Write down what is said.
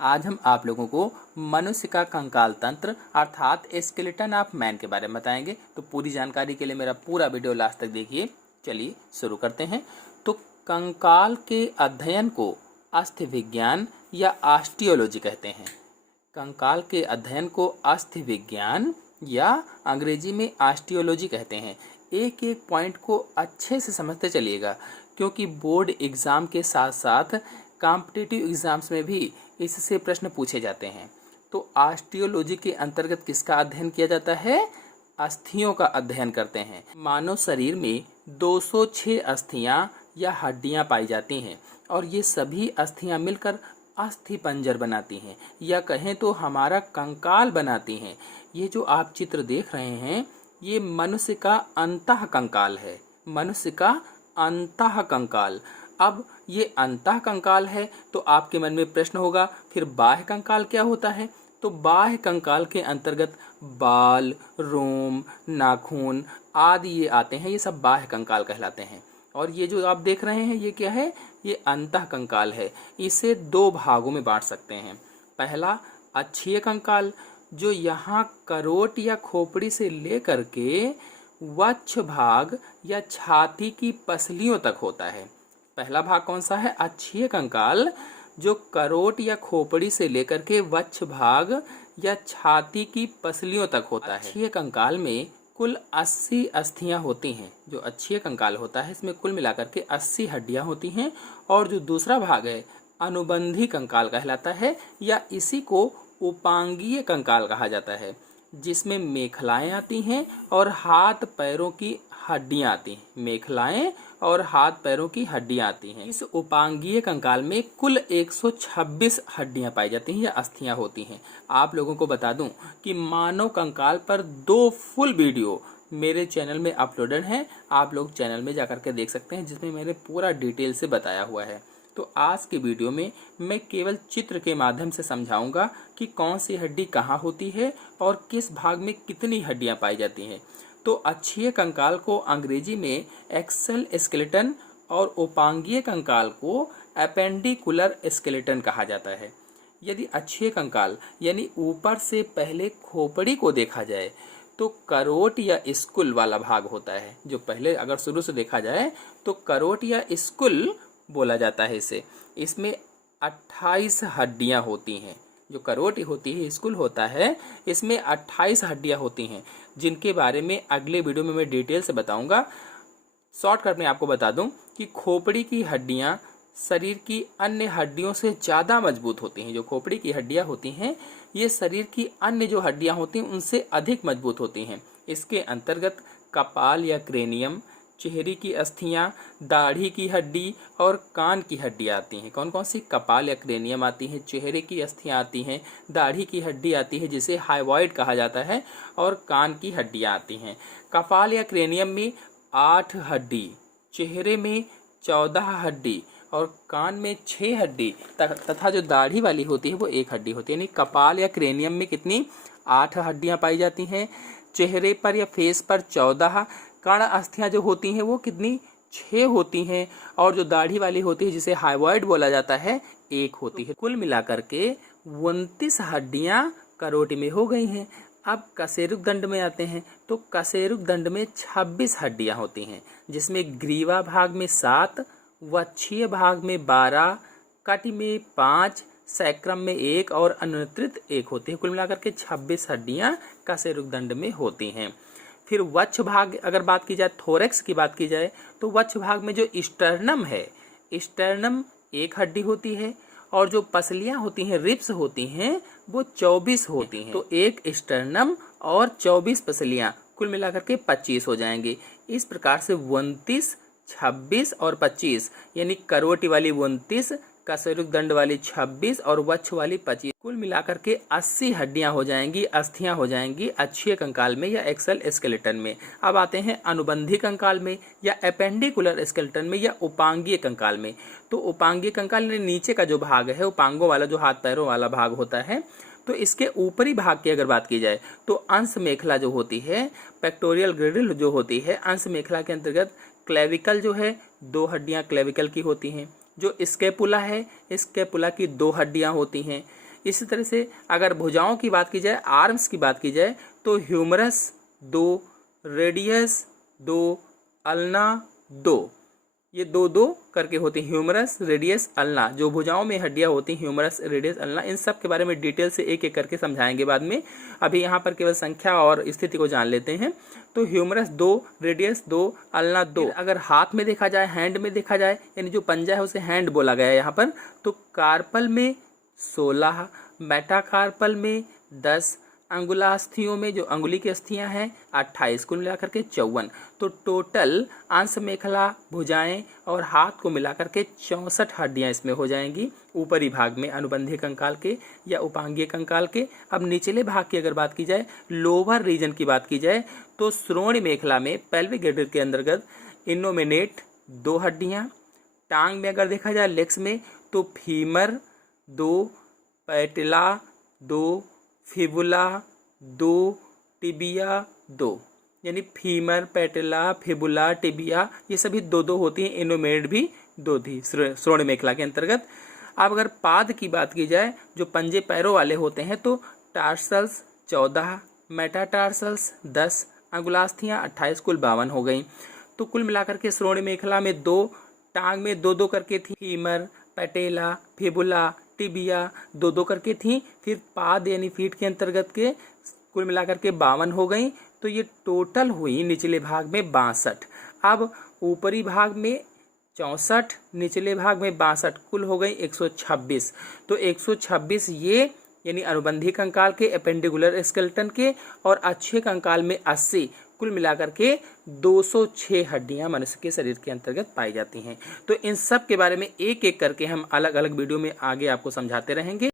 आज हम आप लोगों को मनुष्य का कंकाल तंत्र अर्थात स्केलेटन ऑफ मैन के बारे में बताएंगे। तो पूरी जानकारी के लिए मेरा पूरा वीडियो लास्ट तक देखिए। चलिए शुरू करते हैं। तो कंकाल के अध्ययन को अस्थि विज्ञान या ऑस्टियोलॉजी कहते हैं। कंकाल के अध्ययन को अस्थि विज्ञान या अंग्रेजी में ऑस्टियोलॉजी कहते हैं। एक एक पॉइंट को अच्छे से समझते चलिएगा, क्योंकि बोर्ड एग्ज़ाम के साथ साथ कॉम्पिटिटिव एग्ज़ाम्स में भी इससे प्रश्न पूछे जाते हैं। तो ऑस्टियोलॉजी के अंतर्गत किसका अध्ययन किया जाता है? अस्थियों का अध्ययन करते हैं। मानव शरीर में 206 अस्थियां या हड्डियां पाई जाती हैं और ये सभी अस्थियां मिलकर अस्थि पंजर बनाती हैं, या कहें तो हमारा कंकाल बनाती हैं। ये जो आप चित्र देख रहे हैं ये मनुष्य का अंतः कंकाल है। मनुष्य का अंतः कंकाल। अब ये अंतः कंकाल है तो आपके मन में प्रश्न होगा फिर बाह्य कंकाल क्या होता है? तो बाह्य कंकाल के अंतर्गत बाल, रोम, नाखून आदि ये आते हैं। ये सब बाह्य कंकाल कहलाते हैं। और ये जो आप देख रहे हैं ये क्या है? ये अंतः कंकाल है। इसे दो भागों में बांट सकते हैं। पहला अक्षीय कंकाल, जो यहाँ करोट या खोपड़ी से लेकर के वक्ष भाग या छाती की पसलियों तक होता है। पहला भाग कौन सा है? अक्षीय कंकाल, जो करोट या खोपड़ी से लेकर के वक्ष भाग या छाती की पसलियों तक होता है। अक्षीय कंकाल में कुल 80 अस्थियां होती हैं। जो अक्षीय कंकाल होता है इसमें कुल मिलाकर के 80 हड्डियां होती हैं। और जो दूसरा भाग है अनुबंधी कंकाल कहलाता है, या इसी को उपांगीय कंकाल कहा जाता है, जिसमें मेखलाएं आती हैं और हाथ पैरों की हड्डियां आती हैं। मेखलाएं और हाथ पैरों की हड्डियां आती हैं। इस उपांगीय कंकाल में कुल 126 हड्डियां पाई जाती हैं या अस्थियां होती हैं। आप लोगों को बता दूं कि मानव कंकाल पर 2 फुल वीडियो मेरे चैनल में अपलोडेड हैं। आप लोग चैनल में जाकर के देख सकते हैं, जिसमें मैंने पूरा डिटेल से बताया हुआ है। तो आज के वीडियो में मैं केवल चित्र के माध्यम से समझाऊंगा कि कौन सी हड्डी कहाँ होती है और किस भाग में कितनी हड्डियां पाई जाती हैं। तो अक्षीय कंकाल को अंग्रेजी में एक्सल स्केलेटन और उपांगीय कंकाल को एपेंडिकुलर स्केलेटन कहा जाता है। यदि अक्षीय कंकाल यानी ऊपर से पहले खोपड़ी को देखा जाए तो करोट या स्कुल वाला भाग होता है। जो पहले अगर शुरू से देखा जाए तो करोट या स्कुल बोला जाता है इसे। इसमें 28 हड्डियां होती हैं। जो करोट होती है, स्कुल होता है, इसमें 28 हड्डियां होती हैं, जिनके बारे में अगले वीडियो में मैं डिटेल से बताऊंगा। शॉर्टकट में आपको बता दूं कि खोपड़ी की हड्डियां शरीर की अन्य हड्डियों से ज़्यादा मजबूत होती हैं। जो खोपड़ी की हड्डियां होती हैं ये शरीर की अन्य जो हड्डियां होती हैं उनसे अधिक मजबूत होती हैं। इसके अंतर्गत कपाल या क्रेनियम, चेहरे की अस्थियां, दाढ़ी की हड्डी और कान की हड्डी आती हैं। कौन कौन सी? कपाल या क्रेनियम आती हैं, चेहरे की अस्थियां आती हैं, दाढ़ी की हड्डी आती है जिसे हाइवॉइड कहा जाता है, और कान की हड्डियां आती हैं। कपाल या क्रेनियम में 8 हड्डी, चेहरे में 14 हड्डी और कान में 6 हड्डी तथा जो दाढ़ी वाली होती है वो 1 हड्डी होती है। यानी कपाल या क्रेनियम में कितनी? 8 हड्डियां पाई जाती हैं। चेहरे पर या फेस पर 14। कर्ण अस्थियां जो होती हैं वो कितनी? 6 होती हैं। और जो दाढ़ी वाली होती है जिसे हाइवॉइड बोला जाता है 1 होती है। कुल मिलाकर के 29 हड्डियां करोट में हो गई हैं। अब कशेरुक दंड में आते हैं। तो कशेरुक दंड में 26 हड्डियां होती हैं, जिसमें ग्रीवा भाग में 7, वक्षीय भाग में 12, कटी में 5, सैक्रम में 1 और अनुत्रित 1 होती है। कुल मिलाकर के 26 हड्डियां कशेरुक दंड में होती हैं। फिर वक्ष भाग अगर बात की जाए, थोरेक्स की बात की जाए, तो वक्ष भाग में जो स्टर्नम है, स्टर्नम 1 हड्डी होती है। और जो पसलियां होती हैं, रिब्स होती हैं, वो 24 होती हैं। तो 1 स्टर्नम और 24 पसलियां कुल मिलाकर के 25 हो जाएंगे। इस प्रकार से 29, 26 और 25 यानी करोटी वाली 29, कशेरुक दंड वाली 26 और वक्ष वाली 25, कुल मिलाकर के 80 हड्डियां हो जाएंगी, अस्थियां हो जाएंगी अक्षीय कंकाल में या एक्सल स्केलेटन में। अब आते हैं अनुबंधी कंकाल में या एपेंडिकुलर स्केलेटन में या उपांगीय कंकाल में। तो उपांगीय कंकाल में नीचे का जो भाग है, उपांगों वाला जो हाथ पैरों वाला भाग होता है, तो इसके ऊपरी भाग की अगर बात की जाए तो अंश मेखला जो होती है, पेक्टोरियल ग्रिडल जो होती है, अंश मेखला के अंतर्गत क्लेविकल जो है 2 हड्डियां क्लेविकल की होती हैं। जो स्केपुला है, स्केपुला की 2 हड्डियां होती हैं। इसी तरह से अगर भुजाओं की बात की जाए, आर्म्स की बात की जाए, तो ह्यूमरस 2, रेडियस 2, अल्ना 2, ये 2 करके होती हैं। ह्यूमरस, रेडियस, अल्ना, जो भुजाओं में हड्डियां होती हैं, ह्यूमरस, रेडियस, अल्ना, इन सब के बारे में डिटेल से एक एक करके समझाएंगे बाद में। अभी यहाँ पर केवल संख्या और स्थिति को जान लेते हैं। तो ह्यूमरस 2, रेडियस 2, अल्ना 2। अगर हाथ में देखा जाए, हैंड में देखा जाए, यानी जो पंजा है उसे हैंड बोला गया है यहाँ पर, तो कार्पल में 16, मेटाकार्पल में 10, अंगुलास्थियों में जो अंगुली की अस्थियां हैं 28, कुल मिलाकर के 54। तो टोटल अंश मेखला, भुजाएं और हाथ को मिलाकर के 64 हड्डियां इसमें हो जाएंगी ऊपरी भाग में, अनुबंधीय कंकाल के या उपांगीय कंकाल के। अब निचले भाग की अगर बात की जाए, लोअर रीजन की बात की जाए, तो श्रोणि मेखला में पेल्विक गिर्डल के अंतर्गत इनोमिनेट 2 हड्डियां, टांग में अगर देखा जाए लेग्स में, तो फीमर 2, पैटिला 2, फिबुला 2, टिबिया 2, यानी फीमर, पैटिला, फिबुला, टिबिया ये सभी 2 होती हैं। इनोमेड भी 2 थी श्रोण मेखला के अंतर्गत। अब अगर पाद की बात की जाए, जो पंजे पैरों वाले होते हैं, तो टार्सल्स 14, मेटाटार्सल्स 10, अंगुलास्थियां 28, कुल 52 हो गई। तो कुल मिलाकर के श्रोण मेखला में 2, टांग में 2 करके थी, फीमर, पैटेला, फिबुला, टिबिया 2 करके थी। फिर पाद यानी फीट के अंतर्गत के कुल मिलाकर के 52 हो गई। तो ये टोटल हुई निचले भाग में 62। अब ऊपरी भाग में 64, निचले भाग में 62, कुल हो गई 126। तो 126 ये यानी अनुबंधी कंकाल के, एपेंडिकुलर स्केलेटन के, और अक्षीय कंकाल में 80, कुल मिलाकर के 206 हड्डियां मनुष्य के शरीर के अंतर्गत पाई जाती हैं। तो इन सब के बारे में एक एक करके हम अलग अलग वीडियो में आगे आपको समझाते रहेंगे।